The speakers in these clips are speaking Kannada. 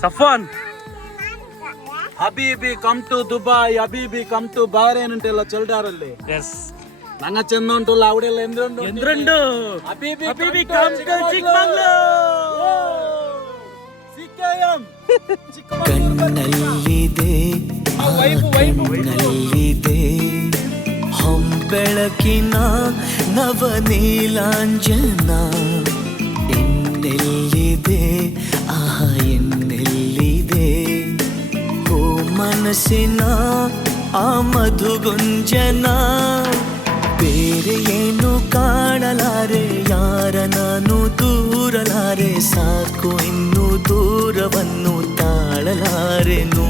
ಸಫಾನ್ ಹಬೀಬಿ ಕಮ್ ಟು ದುಬೈ ಹಬೀಬಿ ಕಮ್ ಟು ಬಾರೇನ್ ಅಂತೆಲ್ಲ ಚಲ್ಡಾರಲ್ಲಿ ಎಸ್ ನಂಗ ಚಂದ ಉಂಟು ಅವಡೆಲ್ಲ ಎಂದ್ರಂಡು ಎಂದ್ರಂಡು ಹಬೀಬಿ ಹಬೀಬಿ ಕಮ್ ಟು ಚಿಕ್ಕಮಂಗ್ಳೂರ್. ಕಣ್ಣಲ್ಲಿದೆ ಆ ಕಣ್ಣಲ್ಲಿದೆ. ಹೊಂಬೆಳಕಿನ ನವನೀಲಾಂಜನ ನೀಲಾಂಜನ ಆಹ ಎನ್ನ ಮನಸ್ಸಿನ ಆ ಮಧುಗುಂಜನ ಬೇರೆ ಏನು ಕಾಣಲಾರೆ? ಯಾರ ನಾನು ದೂರಲಾರೆ? ಸಾಕು ಇನ್ನು ದೂರವನ್ನು ತಾಳಲಾರೆನು?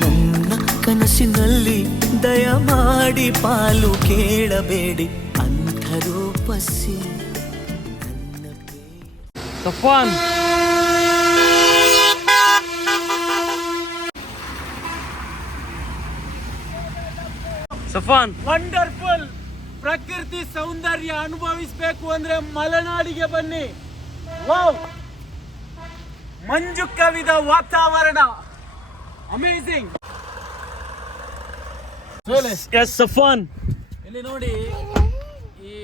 ನನ್ನ ಕನಸಿನಲ್ಲಿ ದಯ ಮಾಡಿ ಪಾಲು ಕೇಳಬೇಡಿ. ಅಂಥರೂ ಪಸಿ ಸಫಾನ್. ವಂಡರ್ಫುಲ್ ಪ್ರಕೃತಿ ಸೌಂದರ್ಯ ಅನುಭವಿಸಬೇಕು ಅಂದ್ರೆ ಮಲೆನಾಡಿಗೆ ಬನ್ನಿ. ವಾವ್ ಮಂಜು ಕವಿದ ವಾತಾವರಣ. Amazing yes Safan. ಇಲ್ಲಿ ನೋಡಿ ಈ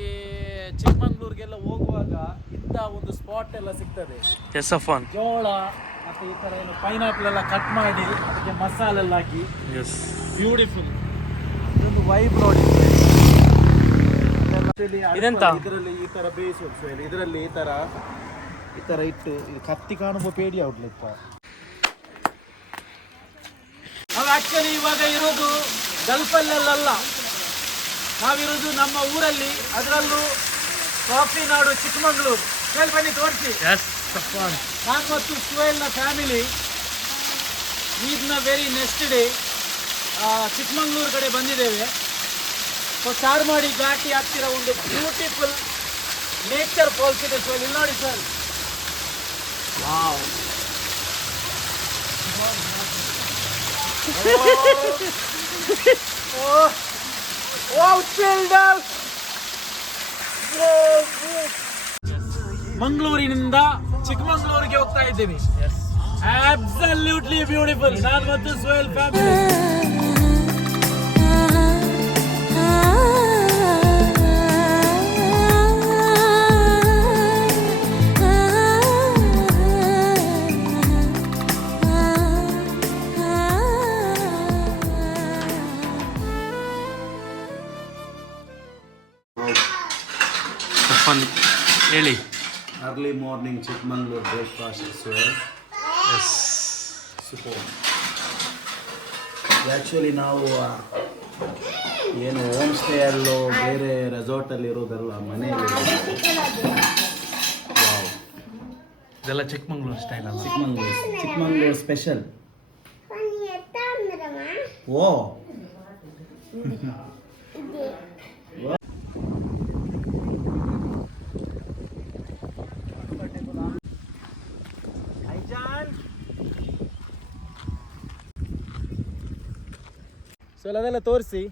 ಚಿಕ್ಕಮಂಗ್ಳೂರ್ಗೆಲ್ಲ ಹೋಗುವಾಗ ಇಂಥ ಒಂದು ಸ್ಪಾಟ್ ಎಲ್ಲ ಸಿಗ್ತದೆ. ಎಸ್ ಸಫಾನ್. ಜೋಳ ಮತ್ತೆ ಈ ತರ ಏನು ಪೈನಾಪಲ್ ಎಲ್ಲ ಕಟ್ ಮಾಡಿ ಅದಕ್ಕೆ ಮಸಾಲೆಲ್ಲ ಹಾಕಿ ಎಸ್ ಬ್ಯೂಟಿಫುಲ್ ಇದೊಂದು ವೈಬ್ ನೋಡಿ. ಇದೆಂತ? ಇದರಲ್ಲಿ ಈ ತರ ಬೇಸ್ ಸರ್ ಇದರಲ್ಲಿ ಈ ತರ ಈ ತರ ಇಟ್ಟು ಇದು ಕತ್ತಿ ಕಾಣುವ ಪೇಡಿ ಔಟ್ಲೆಟ್. ನಾವು ಆಕ್ಚುಲಿ ಇವಾಗ ಇರೋದು ಗಲ್ಫಲ್ಲಲ್ಲ ನಾವಿರೋದು ನಮ್ಮ ಊರಲ್ಲಿ ಅದರಲ್ಲೂ ಕಾಫಿ ನಾಡು ಚಿಕ್ಕಮಂಗ್ಳೂರು. ಕೇಳಿ ಬನ್ನಿ ತೋರಿಸಿ. ನಾನು ಮತ್ತು ಸುಹೇಲ್ನ ಫ್ಯಾಮಿಲಿ ಈದ್ನ ವೆರಿ ನೆಕ್ಸ್ಟ್ ಡೇ ಚಿಕ್ಕಮಂಗ್ಳೂರು ಕಡೆ ಬಂದಿದ್ದೇವೆ. ಸೊ ಚಾರ್ಮಾಡಿ ಘಾಟಿ ಹತ್ತಿರ ಒಂದು ಬ್ಯೂಟಿಫುಲ್ ನೇಚರ್ ಫಾಲ್ಸ್ ಇದೆ. ಸರ್ ಇಲ್ಲಿ ನೋಡಿ ಸರ್ ವಾವ್ ಮಂಗಳೂರಿನಿಂದ ಚಿಕ್ಕಮಂಗ್ಳೂರಿಗೆ ಹೋಗ್ತಾ ಇದ್ದೀವಿ. ಅಬ್ಸಲ್ಯೂಟ್ಲಿ ಬ್ಯೂಟಿಫುಲ್ ನಾನು ಮತ್ತು Soyal family early morning Chikmagalur breakfast yes super actually ನಾವು ಏನು ಹೋಮ್ ಸ್ಟೇ ಅಲ್ಲೋ ಬೇರೆ ರೆಸಾರ್ಟಲ್ಲಿ ಇರೋದಲ್ಲ ಮನೆಯಲ್ಲಿ. ಇದೆಲ್ಲ ಚಿಕ್ಕಮಂಗ್ಳೂರು ಸ್ಟೈಲ್ ಅಲ್ಲ? Chikmagalur Chikmagalur special oh. So ಅದೆಲ್ಲ ತೋರಿಸಿ.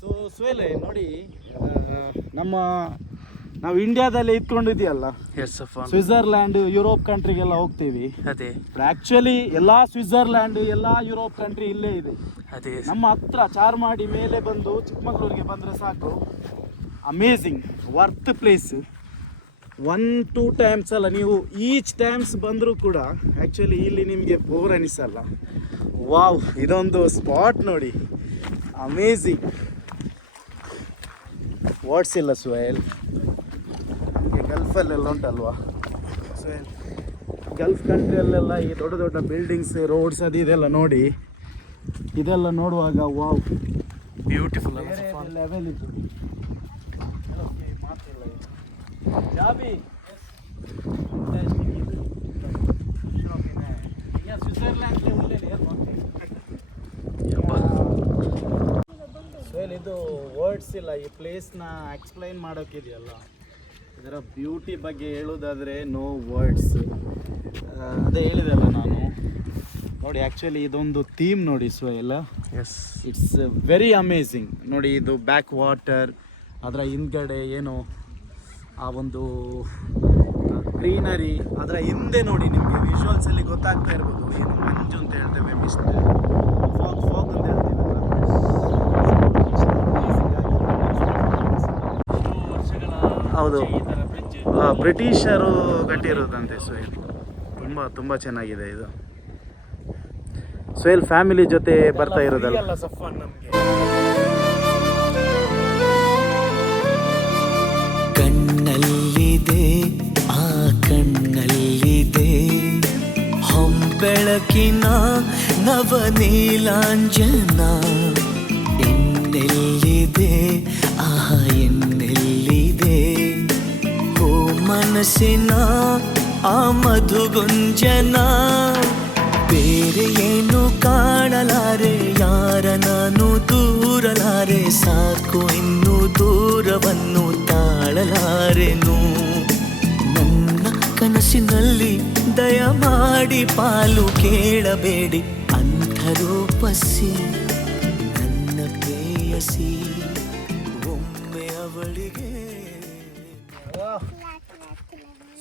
ಸೊ ಸ್ವೇಲೆ ನೋಡಿ ನಮ್ಮ ನಾವು ಇಂಡಿಯಾದಲ್ಲಿ ಇದ್ಕೊಂಡಿದ್ಯಲ್ಲ ಎಸ್ ಸ್ವಿಟ್ಜರ್ಲ್ಯಾಂಡ್ ಯುರೋಪ್ ಕಂಟ್ರಿಗೆಲ್ಲ ಹೋಗ್ತೀವಿ. ಅದೇ. ಆಕ್ಚುಲಿ ಎಲ್ಲಾ ಸ್ವಿಟ್ಜರ್ಲ್ಯಾಂಡ್ ಎಲ್ಲಾ ಯುರೋಪ್ ಕಂಟ್ರಿ ಇಲ್ಲೇ ಇದೆ. ಅದೇ. ನಮ್ಮ ಹತ್ರ ಚಾರ್ ಮಾಡಿ ಮೇಲೆ ಬಂದು ಚಿಕ್ಕಮಗಳೂರಿಗೆ ಬಂದರೆ ಸಾಕು. Amazing worth place one two times ಅಲ್ಲ ನೀವು ಈಚ್ ಟೈಮ್ಸ್ ಬಂದರೂ ಕೂಡ ಆ್ಯಕ್ಚುಲಿ ಇಲ್ಲಿ ನಿಮಗೆ ಬೋರ್ ಅನಿಸಲ್ಲ. ವಾವ್ ಇದೊಂದು ಸ್ಪಾಟ್ ನೋಡಿ. ಅಮೇಝಿಂಗ್ ವಾಟ್ಸ್ ಇಲ್ಲ ಸುಹೇಲ್. ನಮಗೆ ಗಲ್ಫಲ್ಲೆಲ್ಲ ಉಂಟಲ್ವಾ? ಸುಹೇಲ್ ಗಲ್ಫ್ ಕಂಟ್ರಿಯಲ್ಲೆಲ್ಲ ಈ ದೊಡ್ಡ ದೊಡ್ಡ ಬಿಲ್ಡಿಂಗ್ಸ್ ರೋಡ್ಸ್ ಅದು ಇದೆಲ್ಲ ನೋಡಿ. ಇದೆಲ್ಲ ನೋಡುವಾಗ ವಾವ್. ಬ್ಯೂಟಿಫುಲ್ ಲೆವೆಲ್ ಇದು. ಜಾಬಿ. ಇದು ವರ್ಡ್ಸ್ ಇಲ್ಲ ಈ ಪ್ಲೇಸ್ನ ಎಕ್ಸ್ಪ್ಲೈನ್ ಮಾಡೋಕ್ಕಿದೆಯಲ್ಲ ಇದರ ಬ್ಯೂಟಿ ಬಗ್ಗೆ ಹೇಳೋದಾದರೆ ನೋ ವರ್ಡ್ಸ್ ಅದೇ ಹೇಳಿದೆಲ್ಲ ನಾನು. ನೋಡಿ ಆ್ಯಕ್ಚುಲಿ ಇದೊಂದು ಥೀಮ್ ನೋಡಿ ಸೊ ಎಲ್ಲ. ಎಸ್ ಇಟ್ಸ್ ವೆರಿ ಅಮೇಝಿಂಗ್ ನೋಡಿ ಇದು ಬ್ಯಾಕ್ ವಾಟರ್ ಅದರ ಹಿಂದ್ಗಡೆ ಏನು ಆ ಒಂದು ಗ್ರೀನರಿ, ಅದರ ಹಿಂದೆ ನೋಡಿ ನಿಮಗೆ ವಿಜುವಲ್ಸ್ ಅಲ್ಲಿ ಗೊತ್ತಾಗ್ತಾ ಇರ್ಬೋದು. ಏನು ಮಂಜು ಅಂತ ಹೇಳ್ತೇವೆ, ಮಿಸ್ಟ್ ಫಾಗ್ ಫಾಗ್ ಅಂತ ಹೌದು. ಬ್ರಿಟಿಷರು ಕಟ್ಟಿರೋದಂತೆ ಸೊಹೇಲ್ ತುಂಬ ತುಂಬ ಚೆನ್ನಾಗಿದೆ ಇದು. ಸೊಹೇಲ್ ಫ್ಯಾಮಿಲಿ ಜೊತೆ ಬರ್ತಾ ಇರೋದಲ್ಲ. ಆ ಕಣ್ಣಲ್ಲಿದೆ ಹೊಂಬೆಳಕಿನ ನವನೀಲಾಂಜನ. ಎನ್ನೆಲ್ಲಿದೆ ಆ ಎನ್ನೆಲ್ಲಿದೆ ಓ ಮನಸ್ಸಿನ ಆ ಮಧುಗುಂಜನ. ಬೇರೆ ಏನು ಕಾಣಲಾರೆ? ಯಾರ ನಾನು ದೂರಲಾರೆ? ಸಾಕು ಇನ್ನು ದೂರವನ್ನು ತಾಳಲಾರೆನು ನನ್ನ ದಯ ಮಾಡಿ ಪಾಲು ಕೇಳಬೇಡಿ. ಅಂಥರೂಪಸಿ ನನ್ನ ಪ್ರೇಯಸಿ. ಒಮ್ಮೆ ಅವಳಿಗೆ.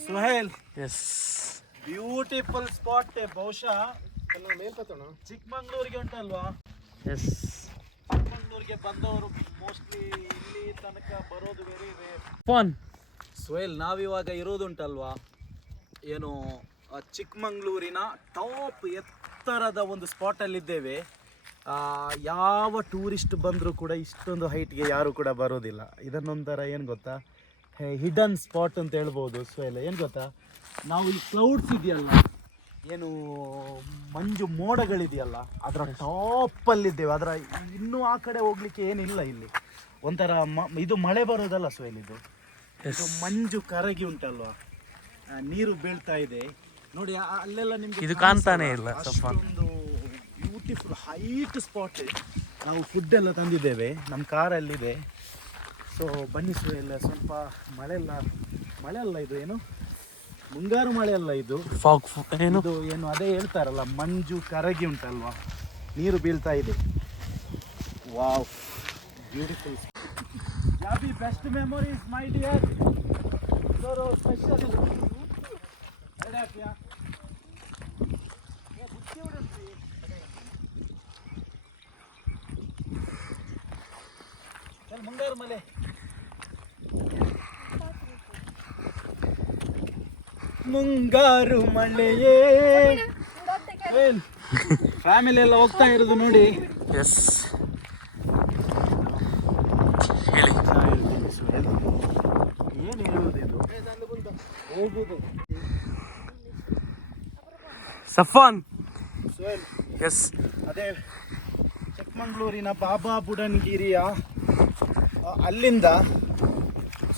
ಸುಹೇಲ್ ಎಸ್ ಬ್ಯೂಟಿಫುಲ್ ಸ್ಪಾಟ್ ಬಹುಶಃ ಚಿಕ್ಕಮಂಗ್ಳೂರಿಗೆ ಉಂಟಲ್ವಾ? ಎಸ್ ಚಿಕ್ಕಮಂಗ್ಳೂರಿಗೆ ಬಂದವರು ಮೋಸ್ಟ್ಲಿ ಇಲ್ಲಿ ತನಕ ಬರೋದು ವೆರಿ ರೇರ್ ಫೋನ್ ಸುಹೇಲ್ ನಾವಿವಾಗ ಇರೋದುಂಟಲ್ವಾ ಏನು ಚಿಕ್ಕಮಂಗ್ಳೂರಿನ ಟಾಪ್ ಎತ್ತರದ ಒಂದು ಸ್ಪಾಟಲ್ಲಿದ್ದೇವೆ ಯಾವ ಟೂರಿಸ್ಟ್ ಬಂದರೂ ಕೂಡ ಇಷ್ಟೊಂದು ಹೈಟ್ಗೆ ಯಾರು ಕೂಡ ಬರೋದಿಲ್ಲ. ಇದನ್ನೊಂಥರ ಏನು ಗೊತ್ತಾ? ಹಿಡನ್ ಸ್ಪಾಟ್ ಅಂತ ಹೇಳ್ಬೋದು ಸೋಯಲ್ ಏನು ಗೊತ್ತಾ? ನಾವು ಈ ಕ್ಲೌಡ್ಸ್ ಇದೆಯಲ್ಲ ಏನು ಮಂಜು ಮೋಡಗಳಿದೆಯಲ್ಲ ಅದರ ಟಾಪಲ್ಲಿದ್ದೇವೆ ಅದರ ಇನ್ನೂ ಆ ಕಡೆ ಹೋಗ್ಲಿಕ್ಕೆ ಏನಿಲ್ಲ ಇಲ್ಲಿ. ಒಂಥರ ಮ ಇದು ಮಳೆ ಬರೋದಲ್ಲ ಸೊ ಇದು ಮಂಜು ಕರಗಿ ಉಂಟಲ್ವಾ? ನೀರು ಬೀಳ್ತಾ ಇದೆ. ನೋಡಿ ಅಲ್ಲೆಲ್ಲ ನಿಮ್ಗೆ ಇದು. ಕಾಣ್ತಾನೆ ಇಲ್ಲ, ಸ್ವಲ್ಪ. ಒಂದು ಬ್ಯೂಟಿಫುಲ್ ಹೈಟ್ ಸ್ಪಾಟ್ ನಾವು ಫುಡ್ ಎಲ್ಲ ತಂದಿದ್ದೇವೆ ನಮ್ಮ ಕಾರಲ್ಲಿದೆ ಸೊ ಬನ್ನಿ ಸು ಎಲ್ಲ ಸ್ವಲ್ಪ ಮಳೆ ಎಲ್ಲ ಮಳೆ ಅಲ್ಲ ಇದು ಏನು? ಮುಂಗಾರು ಮಳೆ ಅಲ್ಲ ಇದು. ಫಾಗ್ ಏನು? ಇದು ಏನು ಅದೇ ಹೇಳ್ತಾರಲ್ಲ ಮಂಜು ಕರಗಿ ಉಂಟಲ್ವಾ? ನೀರು ಬೀಳ್ತಾ ಇದೆ. Wow beautiful ಯಾಬಿ best memories my dear Mungaru Male Mungaru ಮಳೆಯೇ ಫ್ಯಾಮಿಲಿ ಎಲ್ಲ ಹೋಗ್ತಾ ಇರೋದು ನೋಡಿ. ಎಸ್ ಹೇಳಿ ಏನು ಹೇಳುವುದು ಇದು ಹೋಗುದು ಸಫಾನ್. ಎಸ್ ಅದೇ ಚಿಕ್ಕಮಂಗ್ಳೂರಿನ ಬಾಬಾ ಬುಡನ್ಗಿರಿಯ ಅಲ್ಲಿಂದ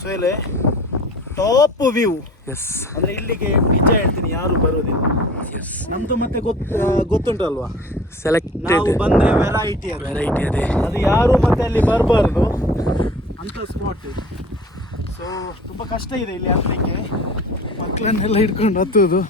ಸುಹೇಲೆ ಟಾಪ್ ವ್ಯೂ ಎಸ್ ಅಂದ್ರೆ ಇಲ್ಲಿಗೆ ನಿಜ ಹೇಳ್ತೀನಿ ಯಾರು ಬರೋದಿಲ್ಲ. ಎಸ್ ನಮ್ದು ಮತ್ತೆ ಗೊತ್ತು ಗೊತ್ತುಂಟಲ್ವಾ? ನಾವು ಬಂದರೆ ವೆರೈಟಿ ಅದು. ವೆರೈಟಿ ಅದೇ. ಅದು ಯಾರು ಮತ್ತೆ ಅಲ್ಲಿ ಬರಬಾರ್ದು. ಅಂತ ಸ್ಪಾಟ್ ಸೊ ತುಂಬ ಕಷ್ಟ ಇದೆ ಇಲ್ಲಿ ಹತ್ತಲಿಕ್ಕೆ. ಮಕ್ಕಳನ್ನೆಲ್ಲ ಹಿಡ್ಕೊಂಡು ಹತ್ತುವುದು.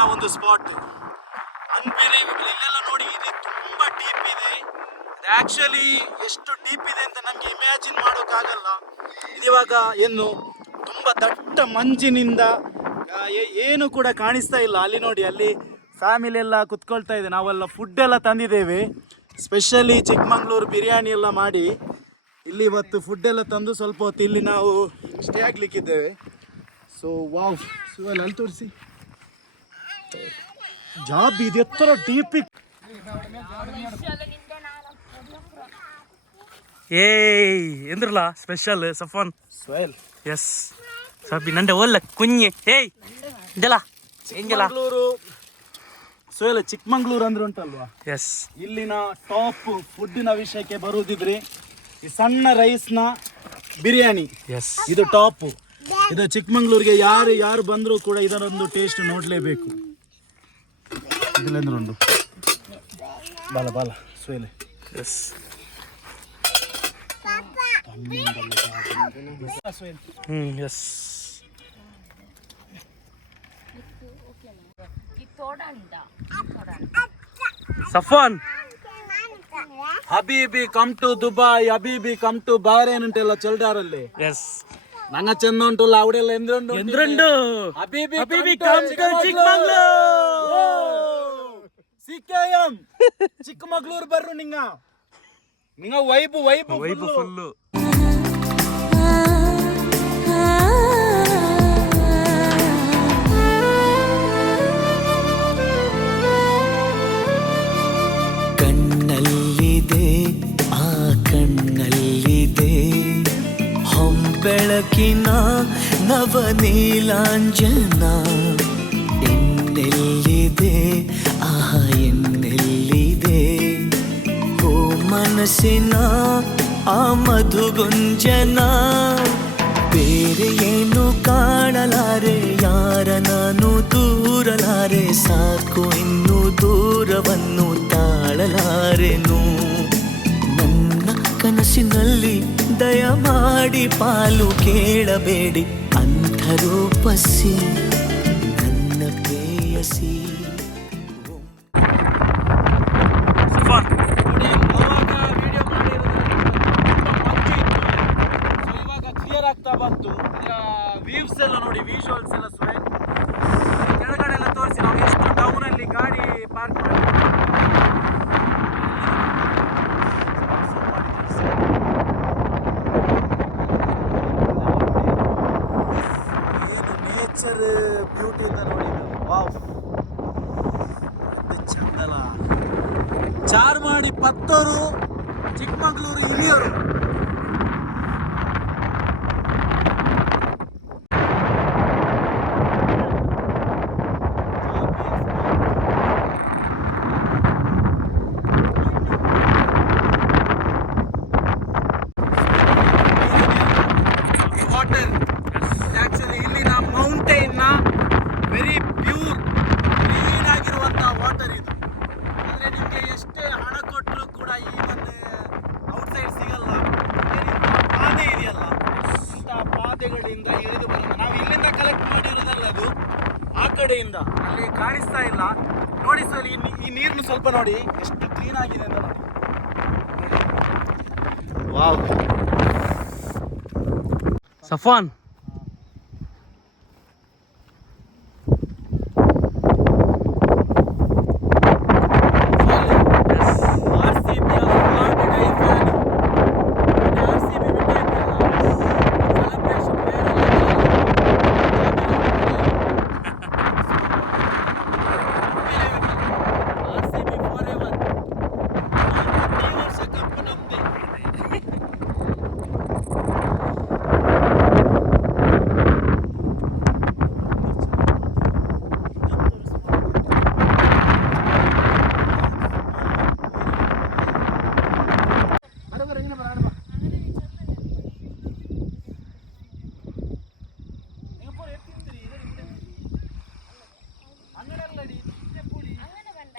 ಚಿಕ್ಕಮಂಗ್ಳೂರ್ನ ಒಂದು ಸ್ಪಾಟ್ ಅನ್ಬಿಲೀವಬಲ್. ಇಲ್ಲೆಲ್ಲ ನೋಡಿ, ಇಲ್ಲಿ ತುಂಬಾ ಡೀಪ್ ಇದೆ. ಆಕ್ಚುಲಿ ಎಷ್ಟು ಡೀಪ್ ಇದೆ ಅಂತ ನಮ್ಗೆ ಇಮ್ಯಾಜಿನ್ ಮಾಡೋಕ್ಕಾಗಲ್ಲ. ಇದಿವಾಗ ಏನು, ತುಂಬಾ ದಟ್ಟ ಮಂಜಿನಿಂದ ಏನು ಕೂಡ ಕಾಣಿಸ್ತಾ ಇಲ್ಲ. ಅಲ್ಲಿ ನೋಡಿ, ಅಲ್ಲಿ ಫ್ಯಾಮಿಲಿ ಎಲ್ಲ ಕುತ್ಕೊಳ್ತಾ ಇದೆ. ನಾವೆಲ್ಲ ಫುಡ್ ಎಲ್ಲ ತಂದಿದ್ದೇವೆ. ಸ್ಪೆಷಲಿ ಚಿಕ್ಕಮಂಗ್ಳೂರು ಬಿರಿಯಾನಿ ಎಲ್ಲ ಮಾಡಿ, ಇಲ್ಲಿ ಇವತ್ತು ಫುಡ್ ಎಲ್ಲ ತಂದು ಸ್ವಲ್ಪ ಹೊತ್ತು ಇಲ್ಲಿ ನಾವು ಸ್ಟೇ ಆಗ್ಲಿಕ್ಕಿದ್ದೇವೆ. ಸೊ ವಾವ್ ಅಲ್ಲಿ ತೋರಿಸಿ. ಜಾಬ್ ಇದು ಎತ್ತರ ಡೀಪ್ ಏಯ್ ಎಂದ್ರಲ್ಲ? ಸ್ಪೆಷಲ್ ಸಫಾನ್ ಸೋಯಲ್ ಎಸ್ ಸಬಿ ನಂಡೆ ಒಲ್ಲ ಕುഞ്ഞೆ ಏಯ್ ಇದಲ್ಲ? ಹೆಂಗಿಲ್ಲ? ಚಿಕ್ಕಮಂಗ್ಳೂರು. ಸೋಯಲ್ ಚಿಕ್ಕಮಂಗ್ಳೂರು ಅಂದ್ರೆ ಉಂಟಲ್ವಾ? ಎಸ್ ಇಲ್ಲಿನ ಟಾಪ್ ಫುಡ್ಡಿನ ವಿಷಯಕ್ಕೆ ಬರುವುದಿದ್ರೆ ಈ ಸಣ್ಣ ರೈಸ್ನ ಬಿರಿಯಾನಿ. ಎಸ್ ಇದು ಟಾಪ್ ಇದು ಚಿಕ್ಕಮಂಗ್ಳೂರಿಗೆ ಯಾರು ಯಾರು ಬಂದರೂ ಕೂಡ ಇದರೊಂದು ಟೇಸ್ಟ್ ನೋಡಲೇಬೇಕು. ಇದಿಲ್ಲಂದ್ರೆ ಉಂಟು ಬಾಲ ಬಾಲ ಸೋಯಲೆ ಎಸ್ ಸೋಯಲ್ ಹ್ಞೂ ಎಸ್ ಸಫಾನ್ ಹಬೀಬಿ ಕಮ್ ಟು ದುಬೈ ಹಬೀಬಿ ಕಮ್ ಟು ಬಾರೇನ್ ಉಂಟೆಲ್ಲ ಚಲ್ಡಾರಲ್ಲಿ ಎಸ್ ನಂಗ ಚೆಂದ ಉಂಟು ಅವಡೆಲ್ಲ ಎಂದ್ರುಂಡು ಎಂದ್ರಂಡು ಹಬೀಬಿ ಹಬೀಬಿ come come to to Chikmagalur ಸಿಕೆಎಂ Chikmagalur ಬರ್ರು ನಿಂಗ ನಿಂಗ vibe vibe vibe full. Full ಕಣ್ಣಲ್ಲಿದೆ ಆ ಕಣ್ಣಲ್ಲಿದೆ ಹೊಂಬೆಳಕಿನ ನವನೀಲಾಂಜನ. ಎನ್ನೆಲ್ಲಿದೆ ಮನಸ್ಸಿನ ಆ ಮಧುಗುಂಜನ, ಬೇರೆ ಏನು ಕಾಣಲಾರೆ ಯಾರ ನಾನು ದೂರಲಾರೆ, ಸಾಕು ಇನ್ನು ದೂರವನ್ನು ತಾಳಲಾರೆನು? ನನ್ನ ಕನಸಿನಲ್ಲಿ ದಯಮಾಡಿ ಪಾಲು ಕೇಳಬೇಡಿ ಅಂಥರೂಪಸಿ ಆಗ್ತಾ ಬಂತು. ವ್ಯೂಸ್ ಎಲ್ಲ ನೋಡಿ ವಿಜುವಲ್ಸ್ ಎಲ್ಲ ಸುವೆ ಕೆಳಗಡೆ ಎಲ್ಲ ತೋರಿಸಿ ನಾವು ಎಷ್ಟು ಡೌನ್ ಅಲ್ಲಿ ಗಾಡಿ ಪಾರ್ಕ್ ಮಾಡಿ ನೇಚರ್ ಬ್ಯೂಟಿ ಅಂತ ನೋಡಿ ವಾವ್ ಚಂದಲ್ಲ ಚಾರ್ಮಾಡಿ ಪತ್ತೂರು, ಚಿಕ್ಕಮಗಳೂರು ಹಿರಿಯರು ವಾಟರ್ ಆಕ್ಚುಲಿ ಇಲ್ಲಿನ ಮೌಂಟೈನ್ನ ವೆರಿ ಪ್ಯೂರ್ ಕ್ಲೀನ್ ಆಗಿರುವಂಥ ವಾಟರ್ ಇದು ಅಂದರೆ ನಿಮಗೆ ಎಷ್ಟೇ ಹಣ ಕೊಟ್ಟರು ಕೂಡ ಈ ಒಂದು ಔಟ್ಸೈಡ್ ಸಿಗಲ್ಲ ಏನಿದು ಪಾದೆ ಇದೆಯಲ್ಲ ಇಂಥ ಪಾದೆಗಳಿಂದ ಇಳಿದು ಬರೋದು ನಾವು ಇಲ್ಲಿಂದ ಕಲೆಕ್ಟ್ ಮಾಡಿರೋದಲ್ಲ ಅದು ಆ ಕಡೆಯಿಂದ ಅಲ್ಲಿ ಕಾಣಿಸ್ತಾ ಇಲ್ಲ ನೋಡಿ ಸರ್ ಈ ನೀ- ಈ ನೀರನ್ನು ಸ್ವಲ್ಪ ನೋಡಿ ಎಷ್ಟು ಕ್ಲೀನ್ ಆಗಿದೆ ಅಂತ ನೋಡಿ. ವಾವ್. ಸಫಾನ್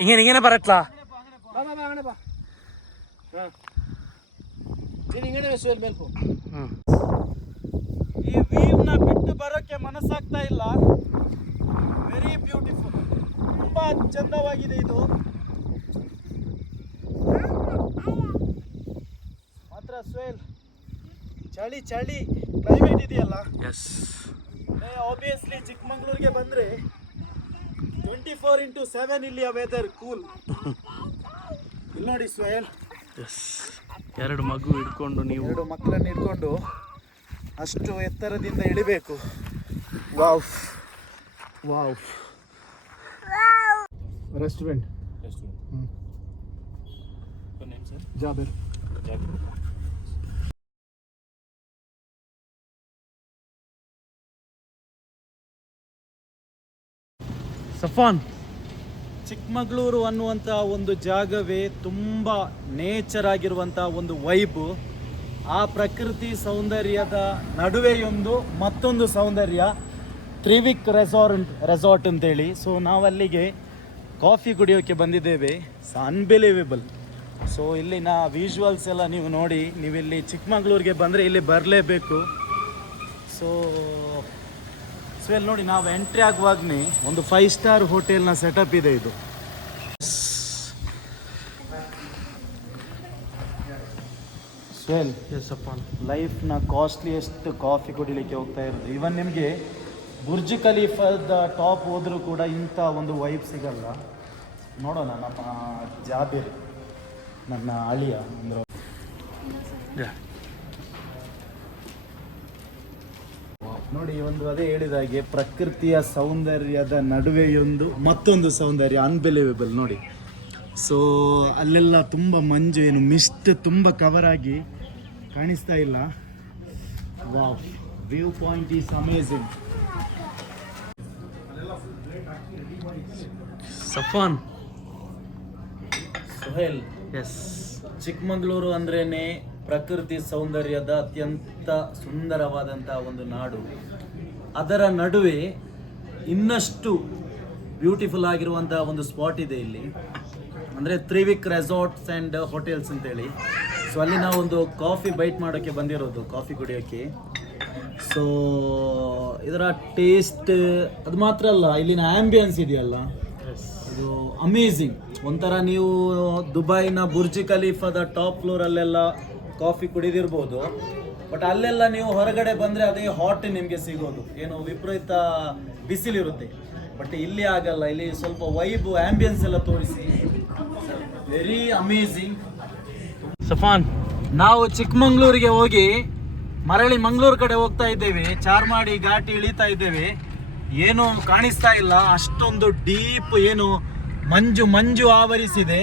ಹಿಂಗೇನು ಹಿಂಗೇನೆ ಬರಟ್ಲಾ ಬಾ ಬಾ ಬಾ ಅಂಗಡಿ ಬಾ ಹಾ ನೀನು ಹಿಂಗಡೆ ಸುಯಲ್ ಮೇಲೆ ಪೋ ಹ್ಞೂ ಈ ವ್ಯೂವ್ನ ಬಿಟ್ಟು ಬರೋಕ್ಕೆ ಮನಸ್ಸಾಗ್ತಾ ಇಲ್ಲ ವೆರಿ ಬ್ಯೂಟಿಫುಲ್ ತುಂಬಾ ಚಂದವಾಗಿದೆ ಇದು. ಮಾತ್ರ ಸ್ವೇಲ್ ಚಳಿ ಚಳಿ. ಕ್ಲೈಮೇಟ್ ಇದೆಯಲ್ಲ? ಎಸ್ ಆಬ್ವಿಯಸ್ಲಿ ಚಿಕ್ಕಮಂಗ್ಳೂರಿಗೆ ಬಂದರೆ ಟ್ವೆಂಟಿ ಫೋರ್ ಇಂಟು ಸೆವೆನ್ ಇಲ್ಲಿಯ ವೆದರ್ ಕೂಲ್ ಇಲ್ಲಿ ನೋಡಿ ಸ್ವಯಲ್ ಎಸ್ ಎರಡು ಮಗು ಇಟ್ಕೊಂಡು ನೀವು ಎರಡು ಮಕ್ಕಳನ್ನ ಇಟ್ಕೊಂಡು ಅಷ್ಟು ಎತ್ತರದಿಂದ ಇಳಿಬೇಕು. Wow wow restaurant Jaber Safan. Chikmagalur ಅನ್ನುವಂಥ ಒಂದು ಜಾಗವೇ ತುಂಬ ನೇಚರ್ ಆಗಿರುವಂಥ ಒಂದು ವೈಬು ಆ ಪ್ರಕೃತಿ ಸೌಂದರ್ಯದ ನಡುವೆಯೊಂದು ಮತ್ತೊಂದು ಸೌಂದರ್ಯ ತ್ರಿವಿಕ್ ರೆಸಾರ್ಟ್ ರೆಸಾರ್ಟ್ ಅಂತೇಳಿ. ಸೊ ನಾವಲ್ಲಿಗೆ ಕಾಫಿ ಕುಡಿಯೋಕ್ಕೆ ಬಂದಿದ್ದೇವೆ. ಸ ಅನ್ಬಿಲೀವೇಬಲ್ ಸೊ ಇಲ್ಲಿನ ವಿಜುವಲ್ಸ್ ಎಲ್ಲ ನೀವು ನೋಡಿ, ನೀವಿಲ್ಲಿ ಚಿಕ್ಕಮಗಳೂರಿಗೆ ಬಂದರೆ ಇಲ್ಲಿ ಬರಲೇಬೇಕು. ಸೊ ಸೊ ಇಲ್ಲಿ ನೋಡಿ ನಾವು ಎಂಟ್ರಿ ಆಗುವಾಗನೇ ಒಂದು ಫೈವ್ ಸ್ಟಾರ್ ಹೋಟೆಲ್ನ ಸೆಟಪ್ ಇದೆ ಇದು. ಸ್ವೆಲ್ ಲೈಫ್ನ ಕಾಸ್ಟ್ಲಿಯೆಸ್ಟ್ ಕಾಫಿ ಕುಡಿಲಿಕ್ಕೆ ಹೋಗ್ತಾ ಇರೋದು. ಇವನ್ ನಿಮಗೆ ಬುರ್ಜ್ ಖಲೀಫದ ಟಾಪ್ ಹೋದರೂ ಕೂಡ ಇಂಥ ಒಂದು ವೈಬ್ ಸಿಗಲ್ಲ. ನೋಡೋಣ ನಮ್ಮ ಜಾಬೀರ್ ನನ್ನ ಅಳಿಯ ಅಂದ್ರೆ. ನೋಡಿ ಒಂದು ಅದೇ ಹೇಳಿದ ಹಾಗೆ ಪ್ರಕೃತಿಯ ಸೌಂದರ್ಯದ ನಡುವೆಯೊಂದು ಮತ್ತೊಂದು ಸೌಂದರ್ಯ ಅನ್ಬಿಲೀವೇಬಲ್ ನೋಡಿ. ಸೊ ಅಲ್ಲೆಲ್ಲ ತುಂಬ ಮಂಜು ಏನು ಮಿಸ್ಟ್ ತುಂಬ ಕವರ್ ಆಗಿ ಕಾಣಿಸ್ತಾ ಇಲ್ಲ. Wow view point is amazing Safan Suhail yes Chikmagalur ಅಂದ್ರೇನೆ ಪ್ರಕೃತಿ ಸೌಂದರ್ಯದ ಅತ್ಯಂತ ಸುಂದರವಾದಂಥ ಒಂದು ನಾಡು. ಅದರ ನಡುವೆ ಇನ್ನಷ್ಟು ಬ್ಯೂಟಿಫುಲ್ ಆಗಿರುವಂಥ ಒಂದು ಸ್ಪಾಟ್ ಇದೆ ಇಲ್ಲಿ. ಅಂದರೆ ತ್ರಿವಿಕ್ ರೆಸಾರ್ಟ್ಸ್ ಆ್ಯಂಡ್ ಹೋಟೆಲ್ಸ್ ಅಂತೇಳಿ. ಸೊ ಅಲ್ಲಿ ನಾವು ಒಂದು ಕಾಫಿ ಬೈಟ್ ಮಾಡೋಕ್ಕೆ ಬಂದಿರೋದು ಕಾಫಿ ಕುಡಿಯೋಕ್ಕೆ ಸೊ ಇದರ ಟೇಸ್ಟ್ ಅದು ಮಾತ್ರ ಅಲ್ಲ ಇಲ್ಲಿನ ಆ್ಯಂಬಿಯನ್ಸ್ ಇದೆಯಲ್ಲ. ಅದು ಅಮೇಝಿಂಗ್ ಒಂಥರ ನೀವು ದುಬೈನ ಬುರ್ಜಿ ಖಲೀಫಾದ ಟಾಪ್ ಫ್ಲೋರಲ್ಲೆಲ್ಲ ಕಾಫಿ ಕುಡಿದಿರ್ಬೋದು. ಬಟ್ ಅಲ್ಲೆಲ್ಲ ನೀವು ಹೊರಗಡೆ ಬಂದರೆ ಅದೇ ಹಾಟ್ ನಿಮಗೆ ಸಿಗೋದು. ಏನು ವಿಪರೀತ ಬಿಸಿಲಿರುತ್ತೆ. ಬಟ್ ಇಲ್ಲಿ ಆಗಲ್ಲ ಇಲ್ಲಿ ಸ್ವಲ್ಪ ವೈಬು ಆ್ಯಂಬಿಯನ್ಸ್ ಎಲ್ಲ ತೋರಿಸಿ. ವೆರಿ ಅಮೇಝಿಂಗ್ ಸಫಾನ್, ನಾವು ಚಿಕ್ಕಮಂಗ್ಳೂರಿಗೆ ಹೋಗಿ ಮರಳಿ ಮಂಗಳೂರು ಕಡೆ ಹೋಗ್ತಾ ಇದ್ದೇವೆ. ಚಾರ್ಮಾಡಿ ಘಾಟಿ ಇಳಿತಾ ಇದ್ದೇವೆ. ಏನು ಕಾಣಿಸ್ತಾ ಇಲ್ಲ. ಅಷ್ಟೊಂದು ಡೀಪ್, ಏನು ಮಂಜು ಮಂಜು ಆವರಿಸಿದೆ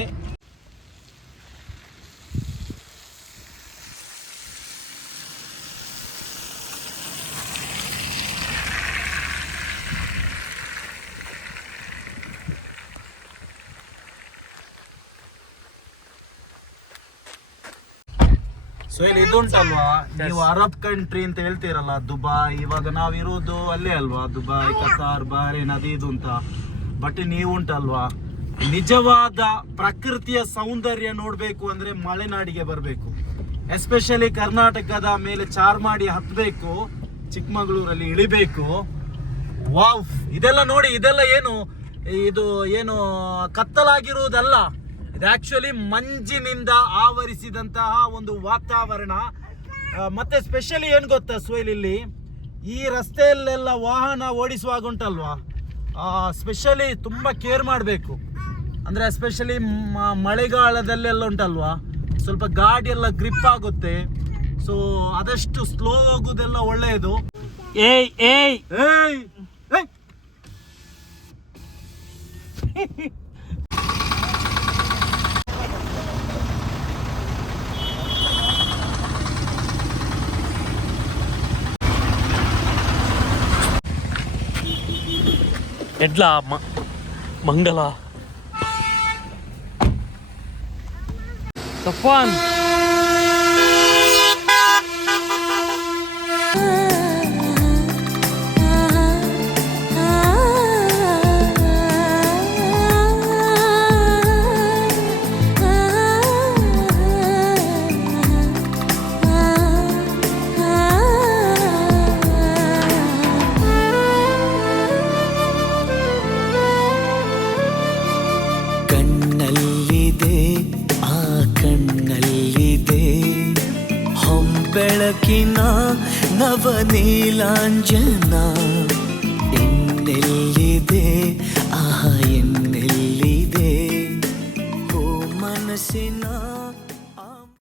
ಸೊ ಇಲ್ಲಿ ಇದುಂಟಲ್ವಾ? ನೀವು ಅರಬ್ ಕಂಟ್ರಿ ಅಂತ ಹೇಳ್ತೀರಲ್ಲ ದುಬಾಯ್. ಇವಾಗ ನಾವಿರೋದು ಅಲ್ಲೇ ಅಲ್ವಾ? ದುಬಾಯ್ ಕತಾರ್ ಬಹರೇನ್ ಅದು ಇದು ಅಂತ. ಬಟ್ ನೀವು ಉಂಟಲ್ವಾ ನಿಜವಾದ ಪ್ರಕೃತಿಯ ಸೌಂದರ್ಯ ನೋಡಬೇಕು ಅಂದ್ರೆ ಮಲೆನಾಡಿಗೆ ಬರಬೇಕು. ಎಸ್ಪೆಷಲಿ ಕರ್ನಾಟಕದ ಮೇಲೆ ಚಾರ್ಮಾಡಿ ಹತ್ತಬೇಕು ಚಿಕ್ಕಮಗಳೂರಲ್ಲಿ ಇಳಿಬೇಕು. ವಾವ್. ಇದೆಲ್ಲ ನೋಡಿ ಇದೆಲ್ಲ ಏನು ಇದು ಏನು ಕತ್ತಲಾಗಿರುವುದಲ್ಲ. ಇದು ಆಕ್ಚುಲಿ ಮಂಜಿನಿಂದ ಆವರಿಸಿದಂತಹ ಒಂದು ವಾತಾವರಣ. ಮತ್ತೆ ಸ್ಪೆಷಲಿ ಏನು ಗೊತ್ತಾ ಸುಯಲ್ ಇಲ್ಲಿ? ಈ ರಸ್ತೆಯಲ್ಲೆಲ್ಲ ವಾಹನ ಓಡಿಸುವಾಗ ಉಂಟಲ್ವಾ ಸ್ಪೆಷಲಿ ತುಂಬ ಕೇರ್ ಮಾಡಬೇಕು. ಅಂದರೆ ಎಸ್ಪೆಷಲಿ ಮಳೆಗಾಲದಲ್ಲೆಲ್ಲ ಉಂಟಲ್ವಾ? ಸ್ವಲ್ಪ ಗಾಡಿ ಎಲ್ಲ ಗ್ರಿಪ್ ಆಗುತ್ತೆ. ಸೊ ಆದಷ್ಟು ಸ್ಲೋ ಹೋಗೋದೆಲ್ಲ ಒಳ್ಳೆಯದು. ಏಯ್ ಏಯ್ ಏಯ್. ಏಯ್ ಎಡ್ಲ ಮ- ಮಂಗಲ ಸಫಾನ್ ಬೆಳಕಿನ ನವನೀಲಾಂಜನ